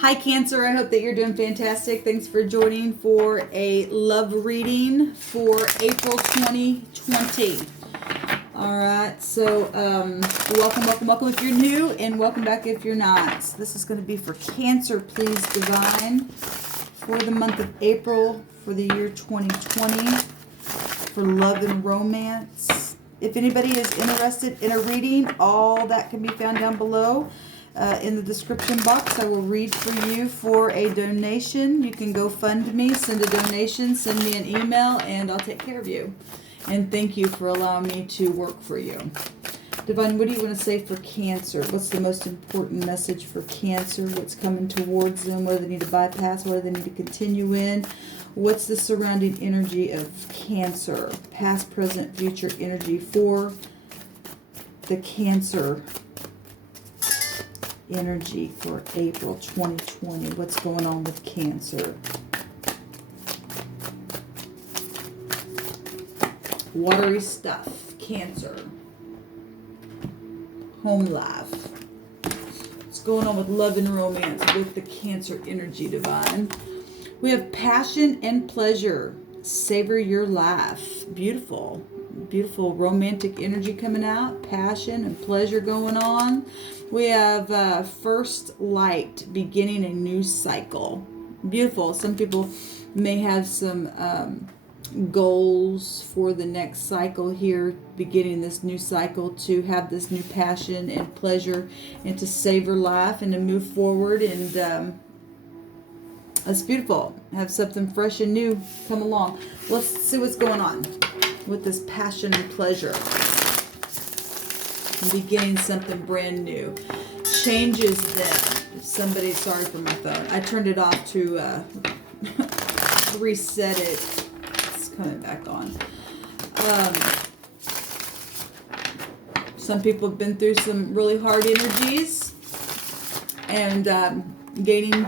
Hi Cancer, I hope that you're doing fantastic. Thanks for joining for a love reading for April 2020. All right, so welcome if you're new, and welcome back if you're not. So this is going to be for Cancer, please, Divine, for the month of April for the year 2020, for love and romance. If anybody is interested in a reading, all that can be found down below. In the description box. I will read for you for a donation. You can go fund me, send a donation, send me an email, and I'll take care of you. And thank you for allowing me to work for you. Divine, what do you want to say for Cancer? What's the most important message for Cancer? What's coming towards them? What do they need to bypass? What do they need to continue in? What's the surrounding energy of Cancer? Past, present, future energy for the Cancer energy for April 2020. What's going on with Cancer? Watery stuff, Cancer. Home life. What's going on with love and romance with the Cancer energy, Divine? We have passion and pleasure. Savor your life. Beautiful. Beautiful romantic energy coming out. Passion and pleasure going on. We have first light, beginning a new cycle. Beautiful. Some people may have some goals for the next cycle here, beginning this new cycle, to have this new passion and pleasure and to savor life and to move forward. And that's beautiful. Have something fresh and new come along. Let's see what's going on with this passion and pleasure. Beginning something brand new. Changes them. Somebody, sorry for my phone. I turned it off to reset it. It's coming back on. Some people have been through some really hard energies, and gaining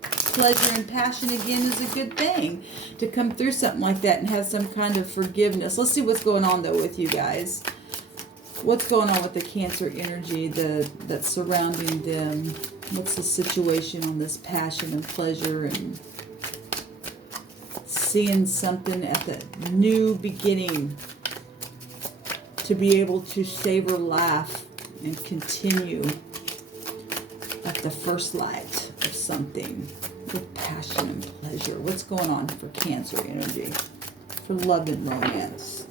pleasure and passion again is a good thing, to come through something like that and have some kind of forgiveness. Let's see what's going on though with you guys. What's going on with the Cancer energy that's surrounding them? What's the situation on this passion and pleasure and seeing something at the new beginning, to be able to savor life and continue at the first light of something with passion and pleasure? What's going on for Cancer energy for love and romance?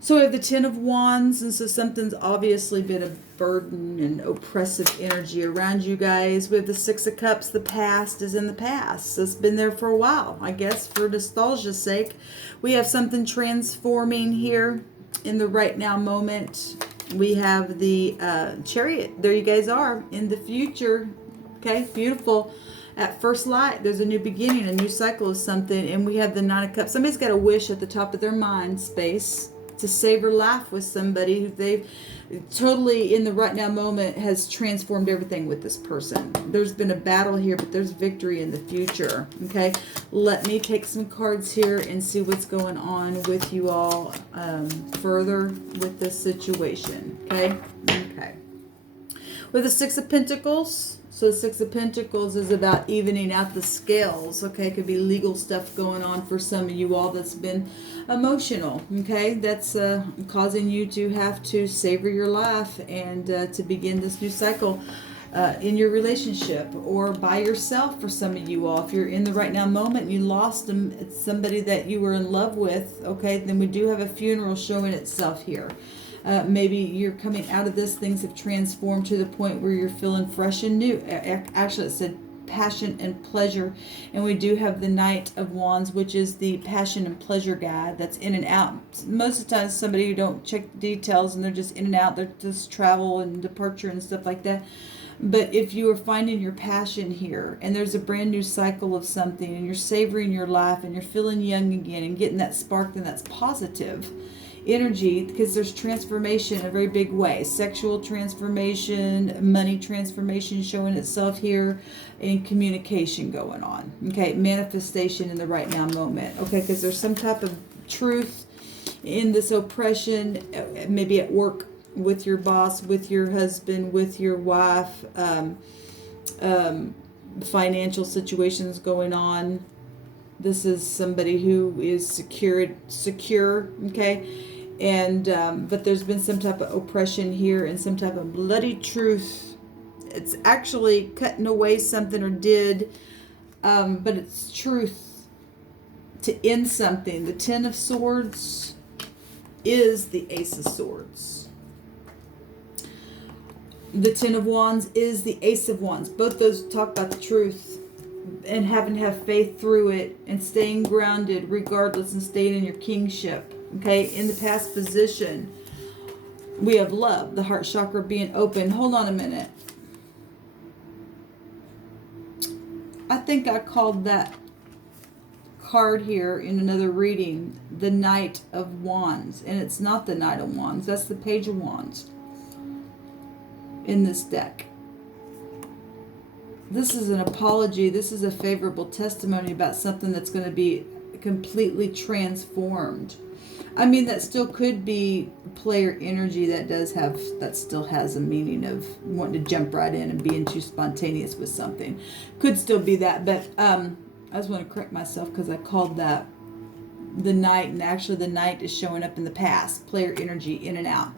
So we have the Ten of Wands, and so something's obviously been a burden and oppressive energy around you guys. We have the Six of Cups. The past is in the past. It's been there for a while, I guess, for nostalgia's sake. We have something transforming here in the right now moment. We have the Chariot. There you guys are in the future. Okay, beautiful. At first light, there's a new beginning, a new cycle of something. And we have the Nine of Cups. Somebody's got a wish at the top of their mind space to savor life with somebody who they've totally, in the right now moment, has transformed everything with this person. There's been a battle here, but there's victory in the future. Okay, let me take some cards here and see what's going on with you all further with this situation. Okay. With the Six of Pentacles. So the Six of Pentacles is about evening out the scales. Okay, it could be legal stuff going on for some of you all that's been emotional. Okay, that's causing you to have to savor your life and to begin this new cycle in your relationship or by yourself for some of you all. If you're in the right now moment and you lost somebody that you were in love with, okay, then we do have a funeral showing itself here. Maybe you're coming out of this, things have transformed to the point where you're feeling fresh and new. Actually, it said passion and pleasure. And we do have the Knight of Wands, which is the passion and pleasure guide that's in and out. Most of the time, somebody who don't check the details and they're just in and out. They're just travel and departure and stuff like that. But if you are finding your passion here and there's a brand new cycle of something and you're savoring your life and you're feeling young again and getting that spark, then that's positive energy, because there's transformation in a very big way. Sexual transformation, money transformation showing itself here, and communication going on. Okay, manifestation in the right now moment. Okay, because there's some type of truth in this oppression, maybe at work with your boss, with your husband, with your wife, financial situations going on. This is somebody who is secure, okay? And but there's been some type of oppression here and some type of bloody truth. It's actually cutting away something or did, but it's truth to end something. The Ten of Swords is the Ace of Swords. The Ten of Wands is the Ace of Wands. Both those talk about the truth and having to have faith through it and staying grounded regardless and staying in your kingship. Okay, in the past position, we have love, the heart chakra being open. Hold on a minute. I think I called that card here in another reading the Knight of Wands, and it's not the Knight of Wands. That's the Page of Wands in this deck. This is an apology. This is a favorable testimony about something that's going to be completely transformed. I mean, that still could be player energy that still has a meaning of wanting to jump right in and being too spontaneous with something. Could still be that, but I just want to correct myself because I called that the Knight, and actually the Knight is showing up in the past, player energy in and out,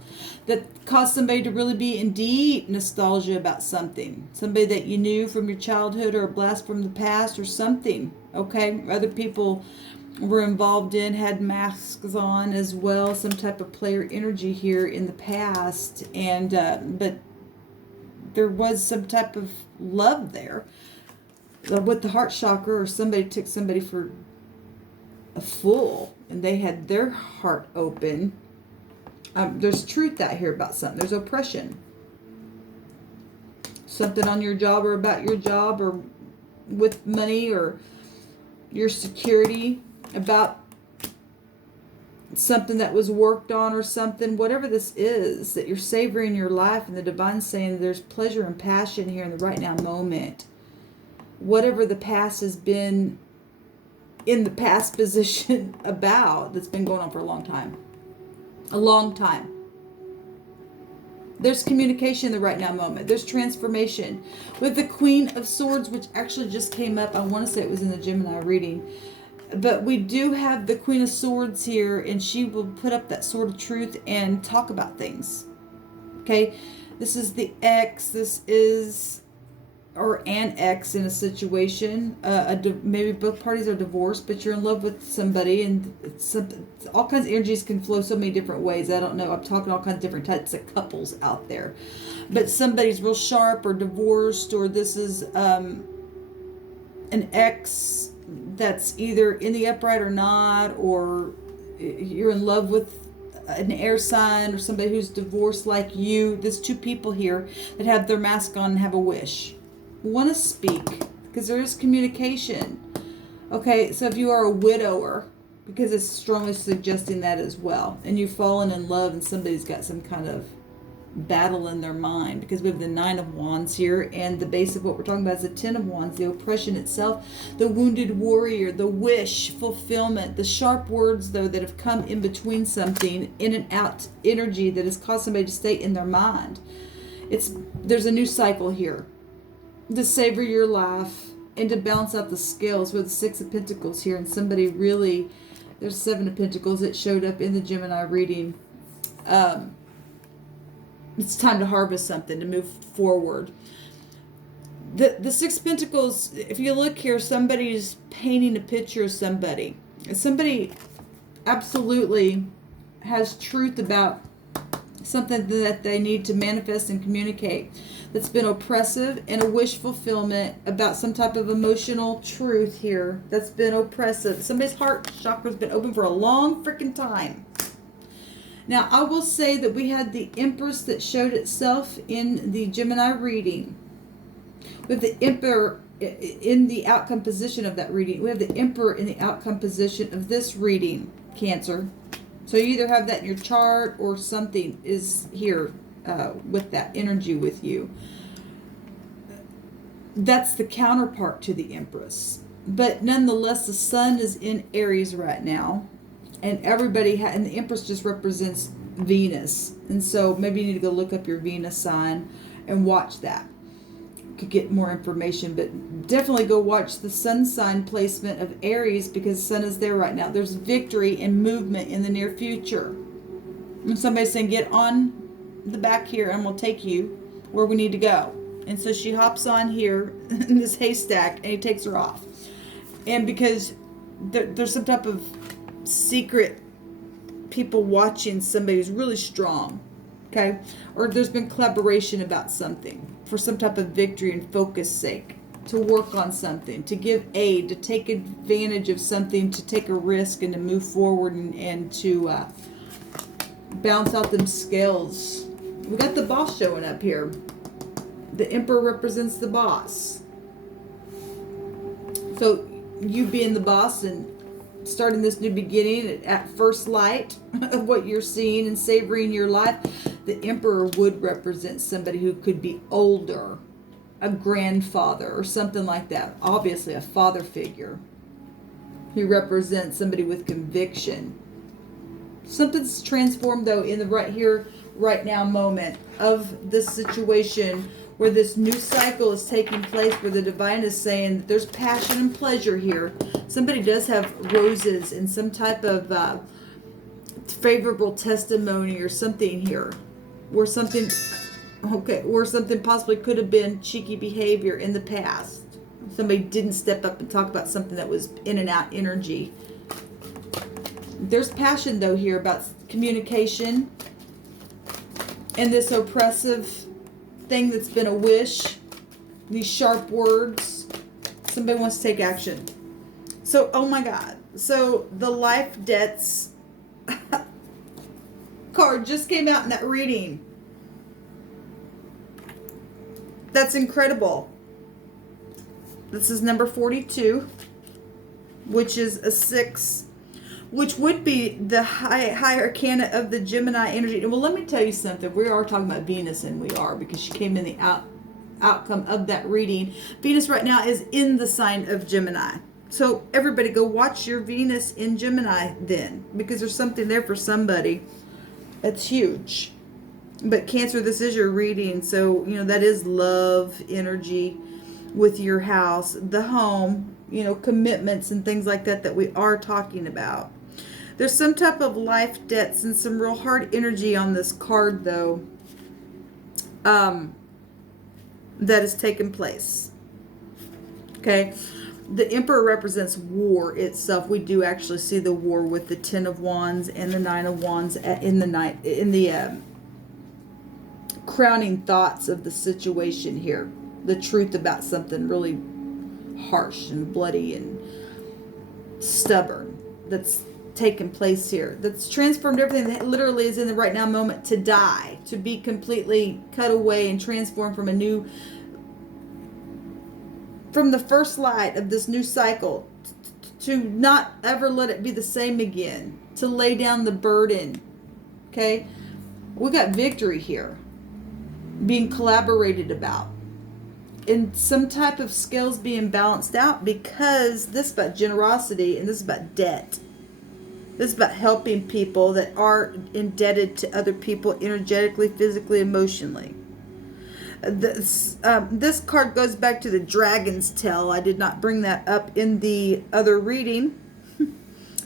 that caused somebody to really be in deep nostalgia about something, somebody that you knew from your childhood or a blast from the past or something. Okay, other people were involved in, had masks on as well, some type of player energy here in the past, and but there was some type of love there with the heart chakra, or somebody took somebody for a fool and they had their heart open. There's truth out here about something. There's oppression, something on your job or about your job or with money or your security, about something that was worked on or something, whatever this is, that you're savoring your life, and the divine saying there's pleasure and passion here in the right now moment. Whatever the past has been in the past position about, that's been going on for a long time. A long time. There's communication in the right now moment. There's transformation. With the Queen of Swords, which actually just came up, I want to say it was in the Gemini reading. But we do have the Queen of Swords here, and she will put up that sword of truth and talk about things. Okay? This is the ex. This is, or an ex in a situation. Maybe both parties are divorced, but you're in love with somebody, and all kinds of energies can flow so many different ways. I don't know. I'm talking all kinds of different types of couples out there. But somebody's real sharp or divorced, or this is an ex that's either in the upright or not, or you're in love with an air sign or somebody who's divorced like you. There's two people here that have their mask on and have a wish. Want to speak because there is communication. Okay, so if you are a widower, because it's strongly suggesting that as well, and you've fallen in love and somebody's got some kind of battle in their mind, because we have the Nine of Wands here, and the base of what we're talking about is the Ten of Wands, the oppression itself, the wounded warrior, the wish fulfillment, the sharp words though that have come in between something, in and out energy that has caused somebody to stay in their mind. There's a new cycle here to savor your life and to balance out the scales with the Six of Pentacles here, and somebody really, there's Seven of Pentacles that showed up in the Gemini reading. It's time to harvest something, to move forward. The Six of Pentacles, if you look here, somebody's painting a picture of somebody. Somebody absolutely has truth about something that they need to manifest and communicate that's been oppressive, and a wish fulfillment about some type of emotional truth here that's been oppressive. Somebody's heart chakra's been open for a long freaking time. Now, I will say that we had the Empress that showed itself in the Gemini reading. With the Emperor in the outcome position of that reading. We have the Emperor in the outcome position of this reading, Cancer. So you either have that in your chart or something is here with that energy with you. That's the counterpart to the Empress. But nonetheless, the Sun is in Aries right now. And everybody, and the Empress just represents Venus. And so maybe you need to go look up your Venus sign and watch that. Could get more information, but definitely go watch the sun sign placement of Aries, because Sun is there right now. There's victory and movement in the near future. And somebody's saying, get on the back here and we'll take you where we need to go. And so she hops on here in this haystack and he takes her off. And because there's some type of secret people watching somebody who's really strong, okay? Or there's been collaboration about something for some type of victory and focus sake, to work on something, to give aid, to take advantage of something, to take a risk and to move forward and to bounce out them scales. We got the boss showing up here. The Emperor represents the boss. So you being the boss and starting this new beginning at first light of what you're seeing and savoring your life, the Emperor would represent somebody who could be older, a grandfather or something like that. Obviously a father figure. He represents somebody with conviction. Something's transformed though in the right here, right now moment of this situation where this new cycle is taking place, where the divine is saying that there's passion and pleasure here. Somebody does have roses and some type of favorable testimony or something here, where something possibly could have been cheeky behavior in the past. Somebody didn't step up and talk about something that was in and out energy. There's passion though here about communication and this oppressive thing that's been a wish, these sharp words. Somebody wants to take action. So, oh my God. So the life debts card just came out in that reading. That's incredible. This is number 42, which is a 6, which would be the high arcana of the Gemini energy. Well, let me tell you something. We are talking about Venus, and we are, because she came in the outcome of that reading. Venus right now is in the sign of Gemini. So everybody go watch your Venus in Gemini then, because there's something there for somebody. It's huge. But Cancer, this is your reading. So, you know, that is love energy with your house, the home, you know, commitments and things like that we are talking about. There's some type of life debts and some real hard energy on this card, though, that has taken place. Okay. The Emperor represents war itself. We do actually see the war with the 10 of Wands and the 9 of Wands in the crowning thoughts of the situation here. The truth about something really harsh and bloody and stubborn that's taken place here. That's transformed everything that literally is in the right now moment to die, to be completely cut away and transformed from a new, from the first light of this new cycle, to not ever let it be the same again, to lay down the burden. Okay, we got victory here being collaborated about, and some type of scales being balanced out, because this is about generosity and this is about debt. This is about helping people that are indebted to other people energetically, physically, emotionally. This card goes back to the dragon's tail. I did not bring that up in the other reading.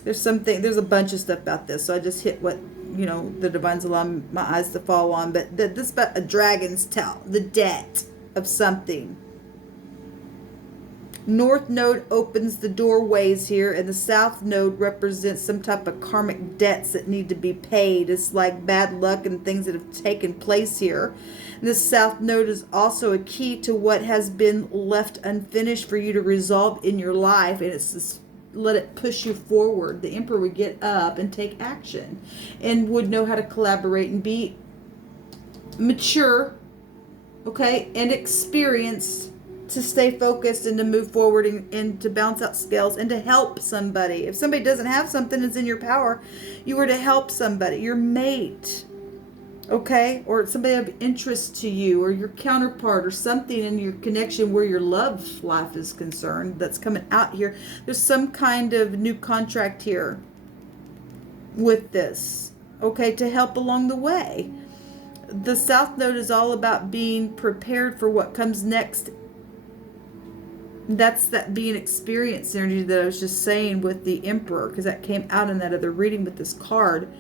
There's a bunch of stuff about this, so I just hit what, you know, the divine's allowing my eyes to fall on. But this is about a dragon's tail, the debt of something. North node opens the doorways here, and the south node represents some type of karmic debts that need to be paid. It's like bad luck and things that have taken place here. And this south node is also a key to what has been left unfinished for you to resolve in your life, and it's this, let it push you forward. The Emperor would get up and take action and would know how to collaborate and be mature, okay, and experienced, to stay focused and to move forward and to bounce out scales and to help somebody. If somebody doesn't have something that's in your power, you were to help somebody, your mate, okay, or somebody of interest to you, or your counterpart, or something in your connection where your love life is concerned that's coming out here. There's some kind of new contract here. with this, okay, to help along the way. The South Node is all about being prepared for what comes next. That's that being experienced energy that I was just saying with the Emperor, because that came out in that other reading with this card.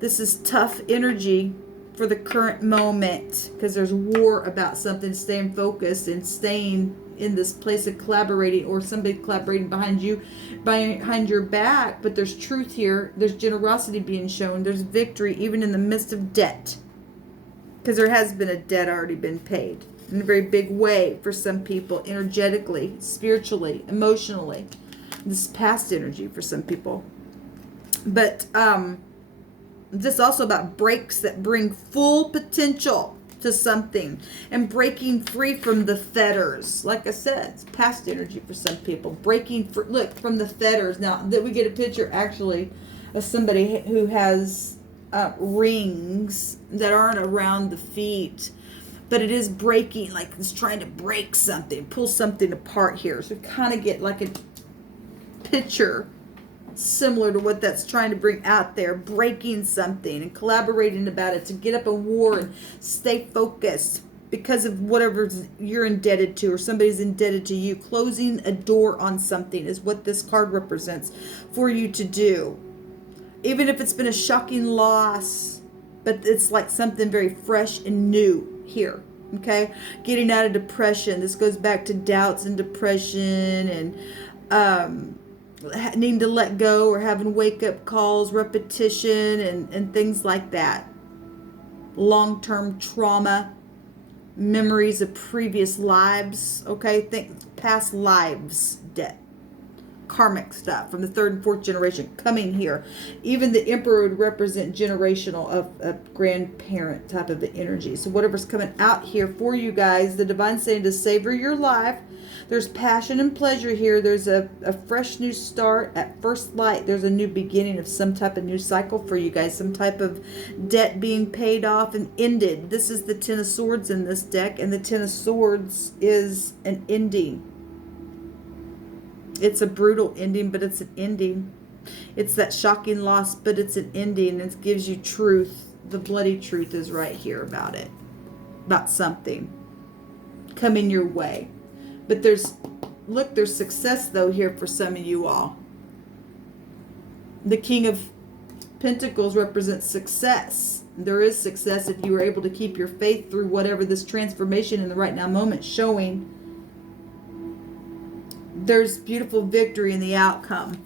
This is tough energy for the current moment, because there's war about something, staying focused and staying in this place of collaborating, or somebody collaborating behind you, behind your back. But there's truth here. There's generosity being shown. There's victory even in the midst of debt, because there has been a debt already been paid in a very big way for some people, energetically, spiritually, emotionally. This is past energy for some people. But this is also about breaks that bring full potential to something and breaking free from the fetters. Like I said, it's past energy for some people. Breaking look, from the fetters. Now that we get a picture actually of somebody who has rings that aren't around the feet, but it is breaking, like it's trying to break something, pull something apart here. So kind of get like a picture similar to what that's trying to bring out there, breaking something and collaborating about it to get up a war and stay focused because of whatever you're indebted to or somebody's indebted to you. Closing a door on something is what this card represents for you to do. Even if it's been a shocking loss, but it's like something very fresh and new here, okay? Getting out of depression. This goes back to doubts and depression and needing to let go or having wake-up calls, repetition, and things like that. Long-term trauma, memories of previous lives, okay? Think past lives, debt. Karmic stuff from the third and fourth generation coming here. Even the Emperor would represent generational, of a grandparent type of energy. So whatever's coming out here for you guys, the divine saying to savor your life. There's passion and pleasure here. There's a fresh new start at first light. There's a new beginning of some type of new cycle for you guys. Some type of debt being paid off and ended. This is the Ten of Swords in this deck, and the Ten of Swords is an ending. It's a brutal ending, but it's an ending. It's that shocking loss, but it's an ending. It gives you truth. The bloody truth is right here about it. About something coming your way. But there's success though here for some of you all. The King of Pentacles represents success. There is success if you were able to keep your faith through whatever this transformation in the right now moment showing. There's beautiful victory in the outcome,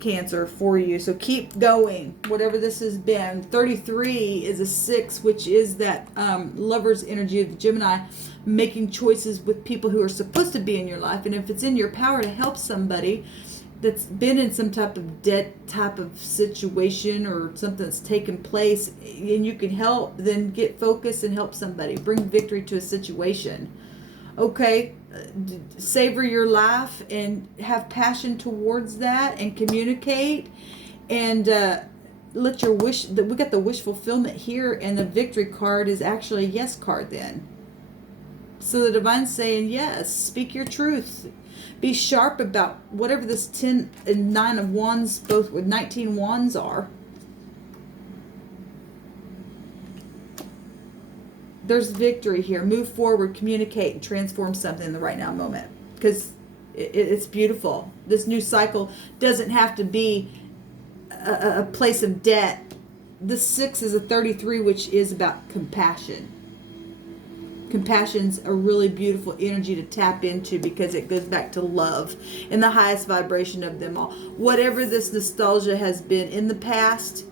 Cancer, for you. So keep going, whatever this has been. 33 is a 6, which is that lover's energy of the Gemini, making choices with people who are supposed to be in your life. And if it's in your power to help somebody that's been in some type of debt type of situation or something that's taken place, and you can help, then get focused and help somebody. Bring victory to a situation. Okay, savor your life and have passion towards that and communicate and let your wish, that we got the wish fulfillment here, and the victory card is actually a yes card then. So the divine's saying yes, speak your truth. Be sharp about whatever this 10 and 9 of wands, both with 19 wands are. There's victory here. Move forward, communicate, and transform something in the right now moment. Because it's beautiful. This new cycle doesn't have to be a place of debt. The 6 is a 33, which is about compassion. Compassion's a really beautiful energy to tap into because it goes back to love and the highest vibration of them all. Whatever this nostalgia has been in the past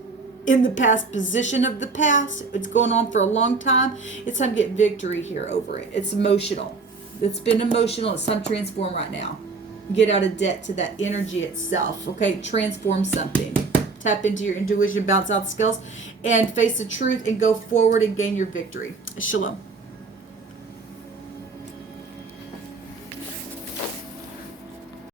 position of the past, it's going on for a long time. It's time to get victory here over it. It's emotional. It's been emotional. It's time to transform right now. Get out of debt to that energy itself. Okay, transform something. Tap into your intuition, bounce out the scales, and face the truth and go forward and gain your victory. Shalom.